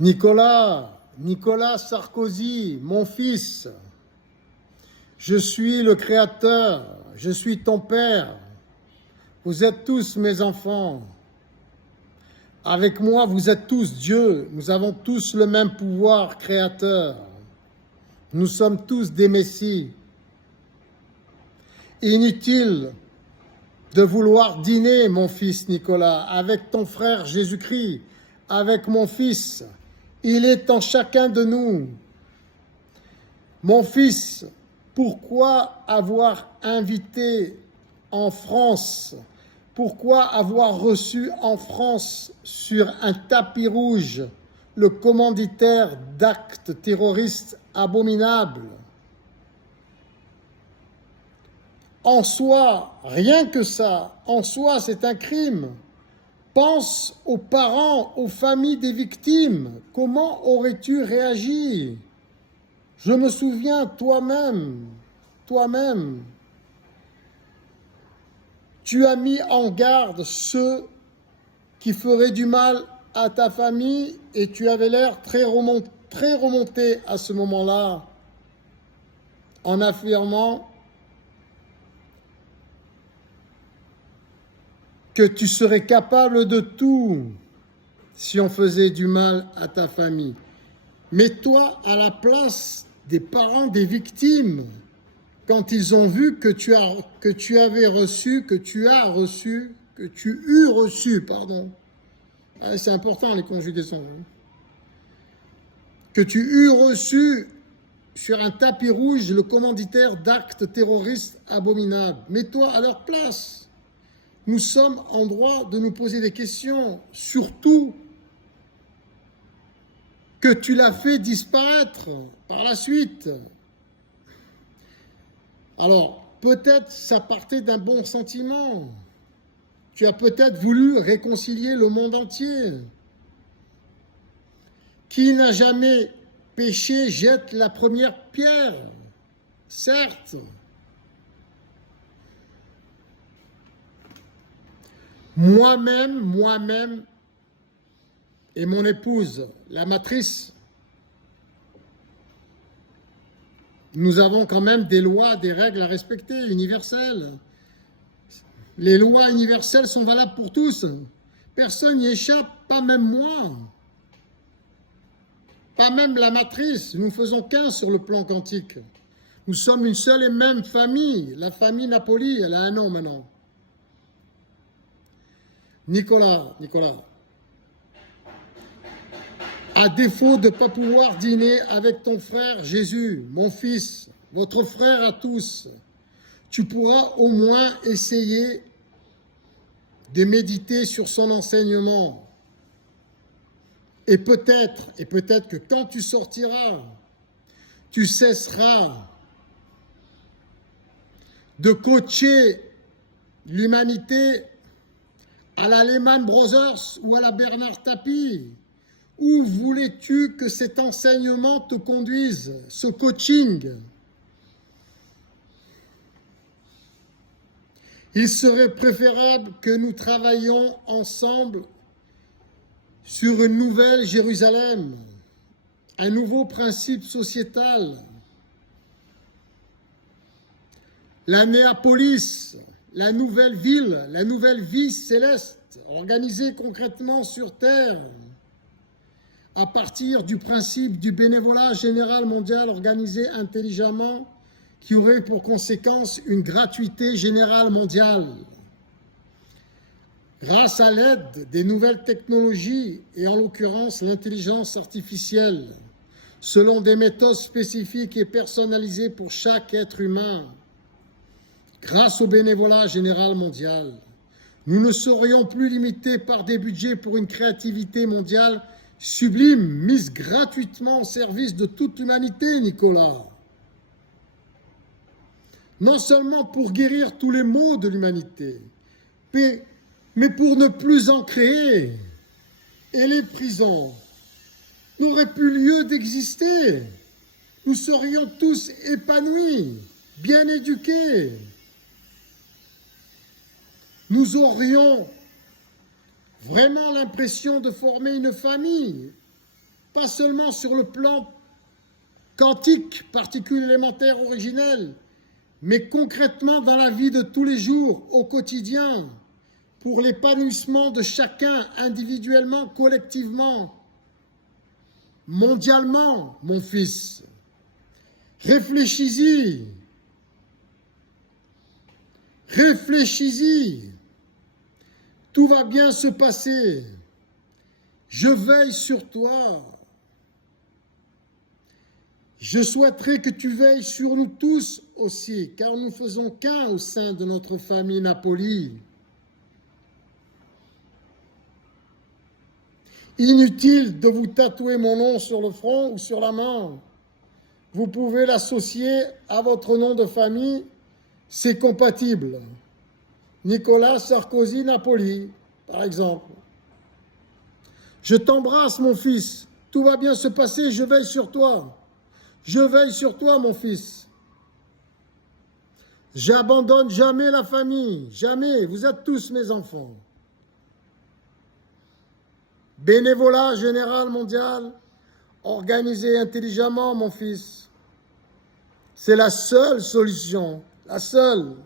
Nicolas Sarkozy, mon fils, je suis le Créateur, je suis ton Père. Vous êtes tous mes enfants. Avec moi, vous êtes tous Dieu. Nous avons tous le même pouvoir créateur. Nous sommes tous des messies. Inutile de vouloir dîner, mon fils Nicolas, avec ton frère Jésus-Christ, avec mon fils. Il est en chacun de nous. Mon fils, pourquoi avoir invité en France, pourquoi avoir reçu en France sur un tapis rouge le commanditaire d'actes terroristes abominables? En soi, rien que ça, en soi, c'est un crime. Pense aux parents, aux familles des victimes. Comment aurais-tu réagi? Je me souviens, toi-même, tu as mis en garde ceux qui feraient du mal à ta famille et tu avais l'air très remonté à ce moment-là en affirmant que tu serais capable de tout si on faisait du mal à ta famille. Mets-toi à la place des parents des victimes quand ils ont vu que tu eus reçu, c'est important les conjugaisons, que tu eus reçu sur un tapis rouge le commanditaire d'actes terroristes abominables. Mets-toi à leur place. Nous sommes en droit de nous poser des questions, surtout que tu l'as fait disparaître par la suite. Alors, peut-être ça partait d'un bon sentiment. Tu as peut-être voulu réconcilier le monde entier. Qui n'a jamais péché jette la première pierre, certes. Moi-même et mon épouse, la matrice, nous avons quand même des lois, des règles à respecter, universelles. Les lois universelles sont valables pour tous. Personne n'y échappe, pas même moi. Pas même la matrice. Nous ne faisons qu'un sur le plan quantique. Nous sommes une seule et même famille. La famille Napoli, elle a un nom maintenant. Nicolas, à défaut de ne pas pouvoir dîner avec ton frère Jésus, mon fils, votre frère à tous, tu pourras au moins essayer de méditer sur son enseignement. Et peut-être que quand tu sortiras, tu cesseras de coacher l'humanité à la Lehman Brothers ou à la Bernard Tapie. Où voulais-tu que cet enseignement te conduise, ce coaching? Il serait préférable que nous travaillions ensemble sur une nouvelle Jérusalem, un nouveau principe sociétal. La Néapolis, la nouvelle vie céleste, organisée concrètement sur terre, à partir du principe du bénévolat général mondial organisé intelligemment, qui aurait pour conséquence une gratuité générale mondiale. Grâce à l'aide des nouvelles technologies, et en l'occurrence l'intelligence artificielle, selon des méthodes spécifiques et personnalisées pour chaque être humain, grâce au bénévolat général mondial, nous ne serions plus limités par des budgets pour une créativité mondiale sublime, mise gratuitement au service de toute l'humanité, Nicolas. Non seulement pour guérir tous les maux de l'humanité, mais pour ne plus en créer. Et les prisons n'auraient plus lieu d'exister. Nous serions tous épanouis, bien éduqués. Nous aurions vraiment l'impression de former une famille. pas seulement sur le plan quantique, particule élémentaire originelle, mais concrètement dans la vie de tous les jours, au quotidien, pour l'épanouissement de chacun individuellement, collectivement, mondialement, mon fils. Réfléchis-y. Réfléchis-y. Tout va bien se passer. Je veille sur toi. Je souhaiterais que tu veilles sur nous tous aussi, car nous ne faisons qu'un au sein de notre famille Napoli. Inutile de vous tatouer mon nom sur le front ou sur la main. Vous pouvez l'associer à votre nom de famille, c'est compatible. Nicolas Sarkozy Napoli, par exemple. Je t'embrasse, mon fils. Tout va bien se passer, je veille sur toi. Je veille sur toi, mon fils. J'abandonne jamais la famille, jamais. Vous êtes tous mes enfants. Bénévolat général mondial, organisé intelligemment, mon fils. C'est la seule solution, la seule.